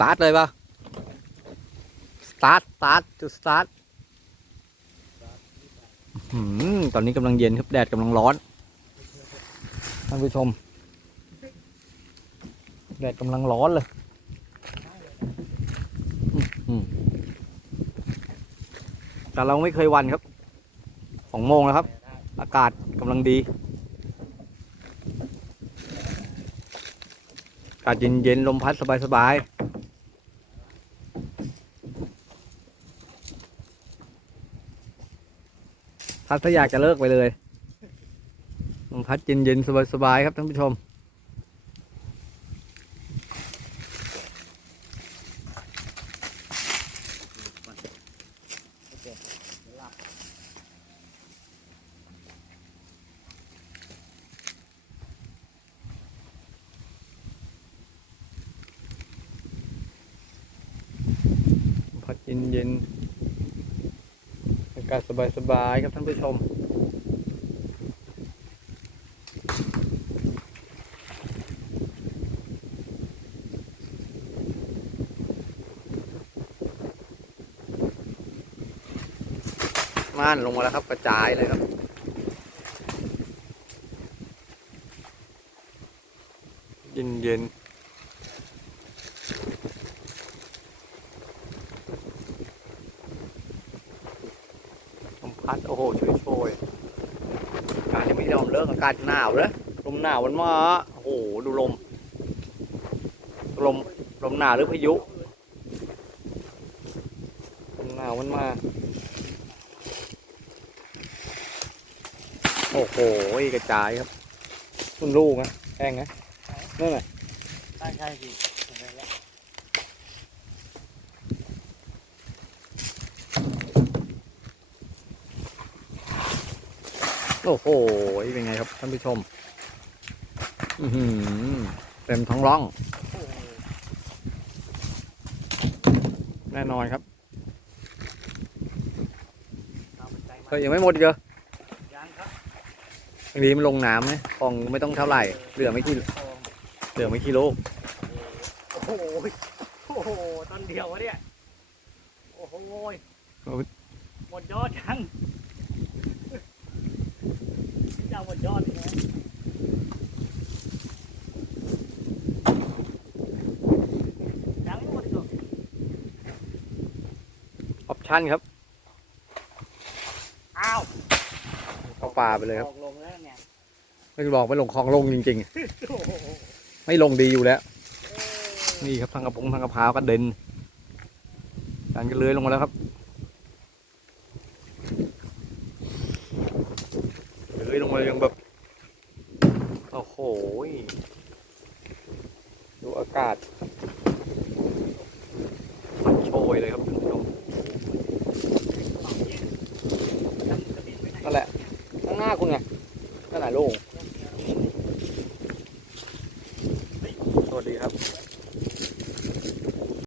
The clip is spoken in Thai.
ตาร์ทเลยปะสตาร์ทสตาร์ทจุดสตาร์ทตอนนี้กำลังเย็นครับแดดกำลังร้อนท่านผู้ชม แดดกำลังร้อนเลยแต่เราไม่เคยวันครับสองโมงแล้วครับ อากาศกำลังดี อากาศเย็นๆลมพัดสบายๆ พัดถ้าอยากจะเลิกไปเลยลมพัดเย็นๆสบายๆครับท่านผู้ชมพัดเย็นเย็นๆากาศสบายๆครับท่านผู้ชม ม่านลงมาแล้วครับกระจายเลยครับเย็นๆ พัดโอ้โหช่วยช่วยการยังไม่ยอมเลิกอากาศหนาวเลยลมหนาวมันมาโอ้โหดูลม ลมลมหนาวหรือพายุลมหนาวมันมา โอ้โหกระจายครับต้นลูกนะแห้งนะนั่นแหละใช่ใช่พี่เห็นแล้ว โอ้โห เป็นไงครับท่านผู้ชมอือหือเต็มท้องร่องโอ้โหแน่นอนครับเอามันใจมาเฮ้ยยังไม่หมดอีกเหรอยังครับบางทีมันลงน้ำนะคลองไม่ต้องเท่าไหร่ เหลือไม่กี่เหลือไม่กี่โลโอ้โหโอ้โหต้นเดียววะเนี่ย โอ้โหหมดยอดยัง จะเอาหมดยอดเลยนะยังไม่หมดอีกเหรอออปชั่นครับ อ้าวเข้าป่าไปเลยครับ ออกลงแล้วเนี่ยไม่บอกไม่ลงคลองลงจริง โอ้โหๆ ไม่ลงดีอยู่แล้วเออนี่ครับทางกระพงทางกระพร้าวก็เด่นการก็เลื้อยลงมาแล้วครับ ลงมายังแบบ โอ้โห ดูอากาศ มันโชยเลยครับคุณผู้ชมนั่นแหละ ข้างหน้าคุณไงนั่นแหละลูก